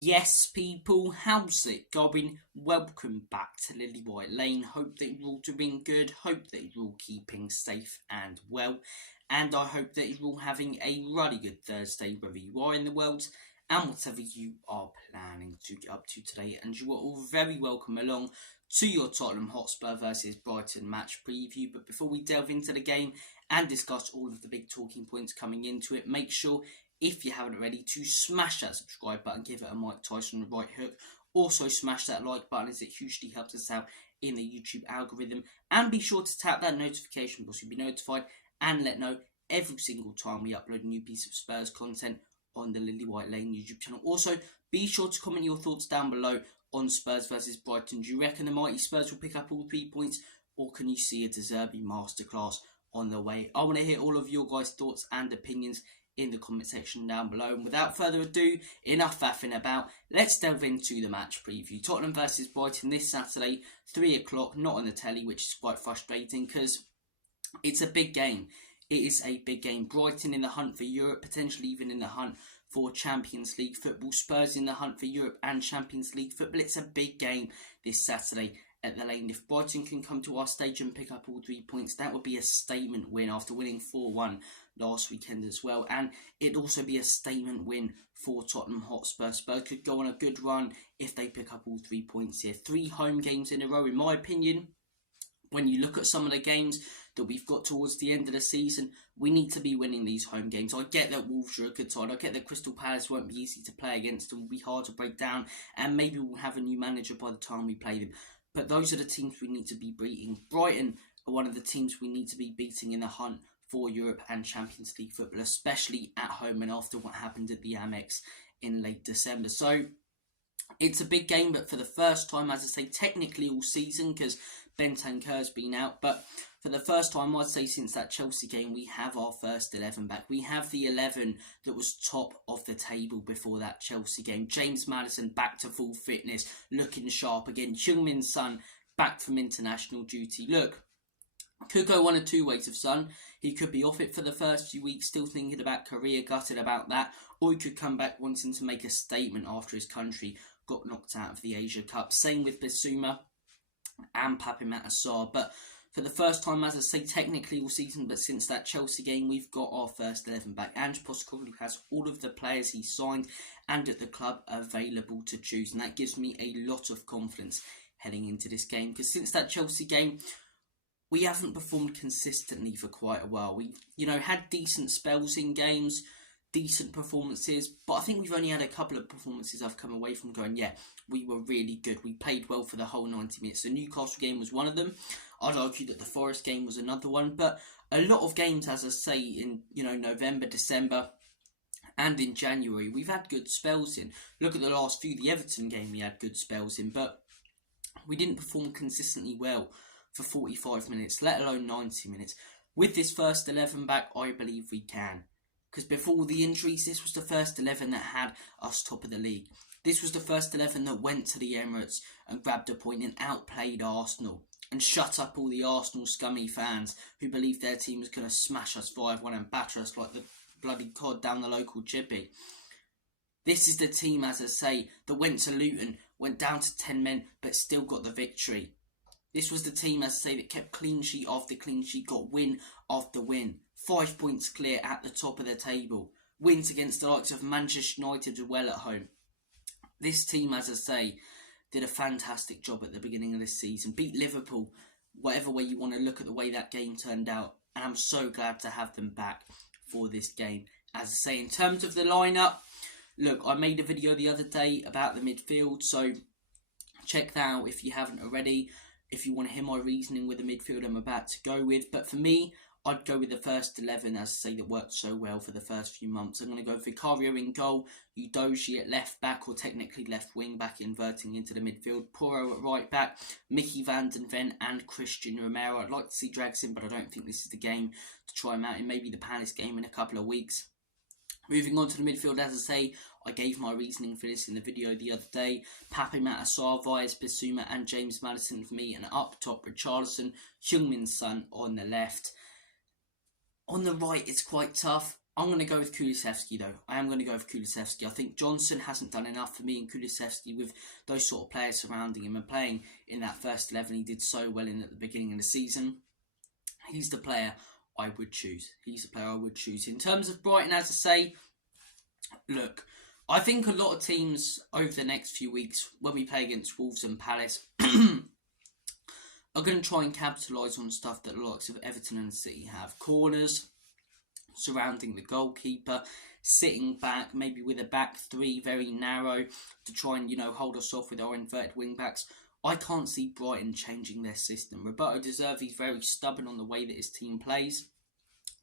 Yes, people, how's it going? Welcome back to Lily White Lane. Hope that you're all doing good. Hope that you're all keeping safe and well. And I hope that you're all having a really good Thursday, wherever you are in the world, and whatever you are planning to get up to today. And you are all very welcome along to your Tottenham Hotspur versus Brighton match preview. But before we delve into the game and discuss all of the big talking points coming into it, make sure, if you haven't already, to smash that subscribe button, give it a Mike Tyson right hook. Also smash that like button, as it hugely helps us out in the YouTube algorithm. And be sure to tap that notification bell so you'll be notified and let know every single time we upload a new piece of Spurs content on the Lily White Lane YouTube channel. Also, be sure to comment your thoughts down below on Spurs versus Brighton. Do you reckon the mighty Spurs will pick up all 3 points, or can you see a zerbi masterclass on the way? I want to hear all of your guys' thoughts and opinions in the comment section down below. And without further ado, enough faffing about, let's delve into the match preview. Tottenham versus Brighton this Saturday, 3 o'clock, not on the telly, which is quite frustrating because it's a big game. It is a big game. Brighton in the hunt for Europe, potentially even in the hunt for Champions League football. Spurs in the hunt for Europe and Champions League football. It's a big game this Saturday at the Lane. If Brighton can come to our stage and pick up all 3 points, that would be a statement win after winning 4-1 last weekend as well. And it'd also be a statement win for Tottenham Hotspur. Spurs could go on a good run if they pick up all 3 points here. 3 home games in a row, in my opinion. When you look at some of the games that we've got towards the end of the season, we need to be winning these home games. I get that Wolves are a good side. I get that Crystal Palace won't be easy to play against and will be hard to break down. And maybe we'll have a new manager by the time we play them. But those are the teams we need to be beating. Brighton are one of the teams we need to be beating in the hunt for Europe and Champions League football, especially at home and after what happened at the Amex in late December. So it's a big game, but for the first time, as I say, technically all season, because Bentancur's been out, but for the first time, I'd say since that Chelsea game, we have our first 11 back. We have the 11 that was top of the table before that Chelsea game. James Maddison back to full fitness, looking sharp again. Heung-min Son back from international duty. Look, could go one of two ways of Son. He could be off it for the first few weeks, still thinking about career, gutted about that, or he could come back wanting to make a statement after his country got knocked out of the Asia Cup. Same with Bissouma and Pape Matar. But for the first time, as I say, technically all season, but since that Chelsea game, we've got our first 11 back. Ange Postecoglou has all of the players he signed and at the club available to choose, and that gives me a lot of confidence heading into this game, because since that Chelsea game, we haven't performed consistently for quite a while. We, had decent spells in games, decent performances, but I think we've only had a couple of performances I've come away from going, yeah, we were really good. We played well for the whole 90 minutes. The Newcastle game was one of them. I'd argue that the Forest game was another one, but a lot of games, as I say, in November, December, and in January, we've had good spells in. Look at the last few. The Everton game we had good spells in, but we didn't perform consistently well for 45 minutes, let alone 90 minutes. With this first 11 back, I believe we can. Because before the injuries, this was the first 11 that had us top of the league. This was the first 11 that went to the Emirates and grabbed a point and outplayed Arsenal and shut up all the Arsenal scummy fans who believed their team was going to smash us 5-1 and batter us like the bloody cod down the local chippy. This is the team, as I say, that went to Luton, went down to 10 men, but still got the victory. This was the team, as I say, that kept clean sheet after clean sheet, got win after win. 5 points clear at the top of the table. Wins against the likes of Manchester United as well at home. This team, as I say, did a fantastic job at the beginning of this season. Beat Liverpool, whatever way you want to look at the way that game turned out. And I'm so glad to have them back for this game. As I say, in terms of the lineup, look, I made a video the other day about the midfield, so check that out if you haven't already. If you want to hear my reasoning with the midfield I'm about to go with. But for me, I'd go with the first 11, as I say, that worked so well for the first few months. I'm going to go Vicario in goal, Udogie at left back, or technically left wing back, inverting into the midfield. Porro at right back, Mickey van den Ven and Christian Romero. I'd like to see Drags in, but I don't think this is the game to try him out in. Maybe the Palace game in a couple of weeks. Moving on to the midfield, as I say, I gave my reasoning for this in the video the other day. Pape Matar, Vias, Bissouma and James Maddison for me, and up top Richarlison, Heung-min Son on the left. On the right, it's quite tough. I'm going to go with Kulusevski though. I am going to go with Kulusevski. I think Johnson hasn't done enough for me, and Kulusevski, with those sort of players surrounding him and playing in that first 11 he did so well in at the beginning of the season, he's the player I would choose. He's the player I would choose. In terms of Brighton, as I say, look, I think a lot of teams over the next few weeks, when we play against Wolves and Palace, are going to try and capitalise on stuff that the likes of Everton and City have. Corners surrounding the goalkeeper, sitting back, maybe with a back three very narrow to try and, hold us off with our inverted wing backs. I can't see Brighton changing their system. Roberto de Zerbi is very stubborn on the way that his team plays.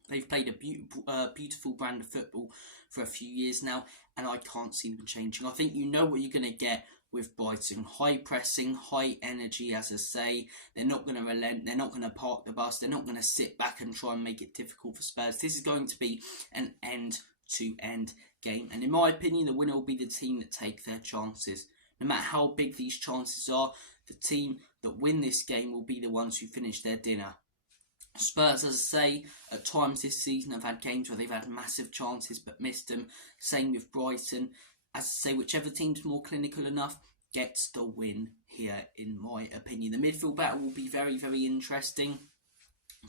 They've played a beautiful brand of football for a few years now, and I can't see them changing. I think you know what you're going to get with Brighton. High pressing, high energy, as I say. They're not going to relent. They're not going to park the bus. They're not going to sit back and try and make it difficult for Spurs. This is going to be an end-to-end game. And in my opinion, the winner will be the team that take their chances. No matter how big these chances are, the team that win this game will be the ones who finish their dinner. Spurs, as I say, at times this season have had games where they've had massive chances but missed them. Same with Brighton. As I say, whichever team's more clinical enough gets the win here, in my opinion. The midfield battle will be very, very interesting.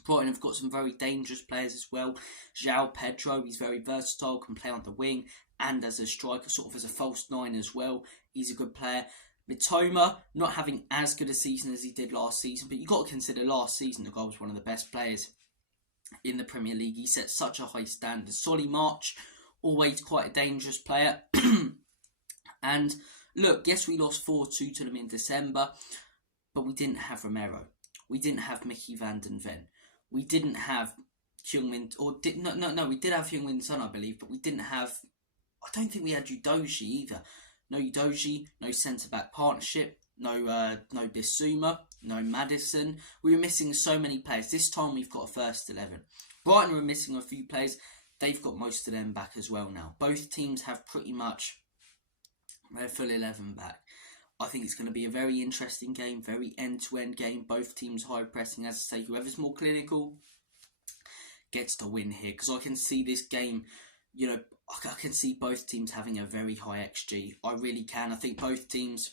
Brighton have got some very dangerous players as well. João Pedro, he's very versatile, can play on the wing and as a striker, sort of as a false nine as well. He's a good player. Mitoma, not having as good a season as he did last season, but you've got to consider last season the guy was one of the best players in the Premier League. He set such a high standard. Solly March, always quite a dangerous player. And look, yes, we lost 4-2 to them in December, but we didn't have Romero. We didn't have Mickey van den Ven. We didn't have Heung-min, we did have Heung-min Son, I believe, but we didn't have, I don't think we had Udogie either. No Udogie, no centre-back partnership, no Bissouma, no Maddison. We were missing so many players. This time we've got a first 11. Brighton are missing a few players. They've got most of them back as well now. Both teams have pretty much their full 11 back. I think it's going to be a very interesting game, very end-to-end game. Both teams high pressing. As I say, whoever's more clinical gets the win here. Because I can see this game, I can see both teams having a very high XG. I really can. I think both teams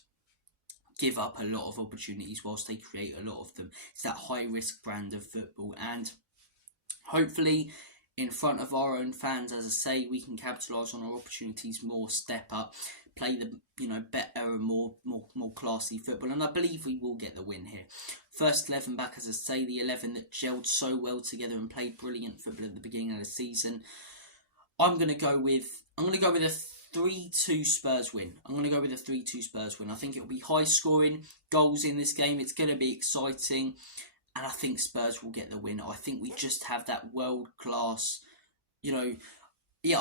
give up a lot of opportunities whilst they create a lot of them. It's that high-risk brand of football. And hopefully, in front of our own fans, as I say, we can capitalise on our opportunities more, step up, play the better and more classy football, and I believe we will get the win here. First 11 back, as I say, the 11 that gelled so well together and played brilliant football at the beginning of the season. I'm going to go with a 3-2 Spurs win. I think it will be high scoring goals in this game. It's going to be exciting, and I think Spurs will get the win. I think we just have that world class. I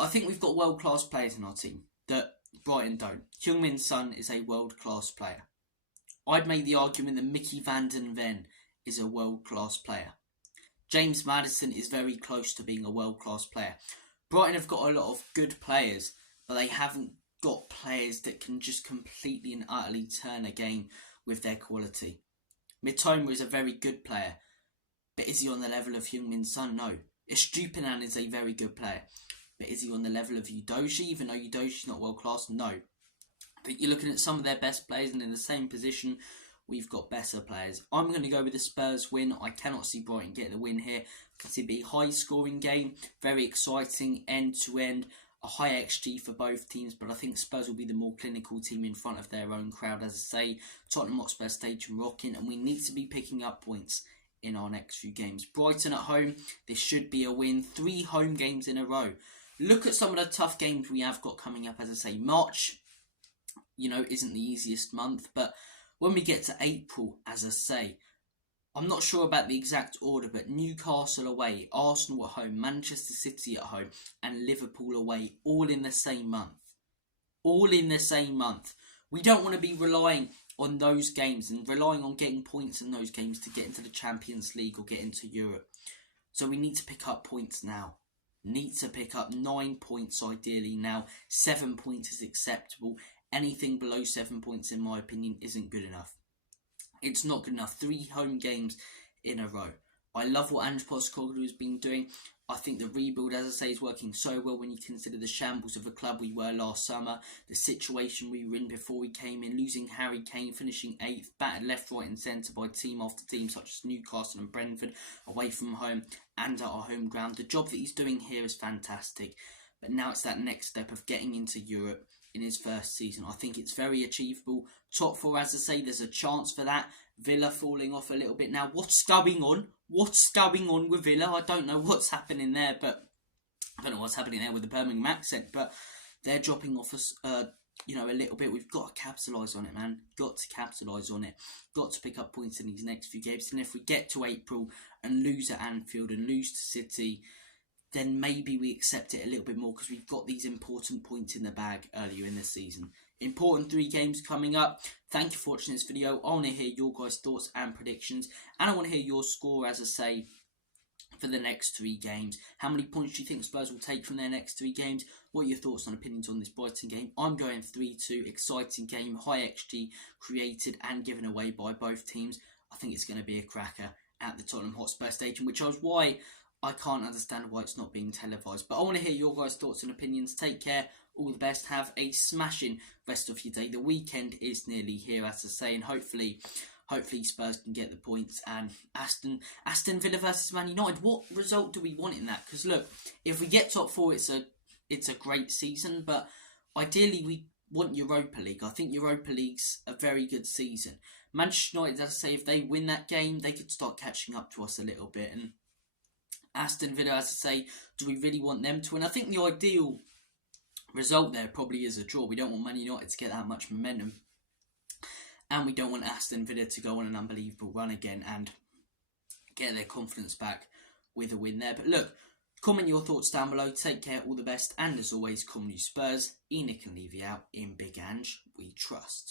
think we've got world class players in our team that Brighton don't. Heung-min Son is a world class player. I'd make the argument that Mickey van den Ven is a world class player. James Maddison is very close to being a world class player. Brighton have got a lot of good players, but they haven't got players that can just completely and utterly turn a game with their quality. Mitoma is a very good player, but is he on the level of Heung-min Son? No. Estupiñán is a very good player, but is he on the level of Udogie? Even though Udogie's not world class, no. But you're looking at some of their best players, and in the same position, we've got better players. I'm going to go with the Spurs win. I cannot see Brighton get the win here. I can see it be a high scoring game, very exciting, end to end, a high XG for both teams, but I think Spurs will be the more clinical team in front of their own crowd. As I say, Tottenham Hotspur Stadium rocking, and we need to be picking up points in our next few games. Brighton at home, this should be a win. 3 home games in a row. Look at some of the tough games we have got coming up. As I say, March, isn't the easiest month, but when we get to April, as I say, I'm not sure about the exact order, but Newcastle away, Arsenal at home, Manchester City at home, and Liverpool away, all in the same month. We don't want to be relying on those games and relying on getting points in those games to get into the Champions League or get into Europe. So we need to pick up points now. Need to pick up 9 points ideally now. 7 points is acceptable. Anything below 7 points, in my opinion, isn't good enough. It's not good enough. 3 home games in a row. I love what Ange Postecoglou has been doing. I think the rebuild, as I say, is working so well when you consider the shambles of the club we were last summer, the situation we were in before we came in, losing Harry Kane, finishing 8th, battered left, right and centre by team after team such as Newcastle and Brentford, away from home and at our home ground. The job that he's doing here is fantastic, but now it's that next step of getting into Europe in his first season. I think it's very achievable. Top 4, as I say, there's a chance for that. Villa falling off a little bit now. What's going on? What's going on with Villa? I don't know what's happening there, but I don't know what's happening there with the Birmingham accent, but they're dropping off us, a little bit. We've got to capitalise on it, man. Got to capitalise on it. Got to pick up points in these next few games. And if we get to April and lose at Anfield and lose to City, then maybe we accept it a little bit more because we've got these important points in the bag earlier in the season. Important 3 games coming up. Thank you for watching this video. I want to hear your guys' thoughts and predictions. And I want to hear your score, as I say, for the next 3 games. How many points do you think Spurs will take from their next 3 games? What are your thoughts and opinions on this Brighton game? I'm going 3-2. Exciting game. High XG created and given away by both teams. I think it's going to be a cracker at the Tottenham Hotspur Stadium, which is why I can't understand why it's not being televised. But I want to hear your guys' thoughts and opinions. Take care. All the best. Have a smashing rest of your day. The weekend is nearly here, as I say, and hopefully Spurs can get the points. And Aston Villa versus Man United. What result do we want in that? Because look, if we get top 4, it's a great season. But ideally, we want Europa League. I think Europa League's a very good season. Manchester United, as I say, if they win that game, they could start catching up to us a little bit. And Aston Villa, as I say, do we really want them to win? I think the ideal result there probably is a draw. We don't want Man United to get that much momentum. And we don't want Aston Villa to go on an unbelievable run again and get their confidence back with a win there. But look, comment your thoughts down below. Take care, all the best. And as always, come you Spurs. Enoch and Levy out. In Big Ange, we trust.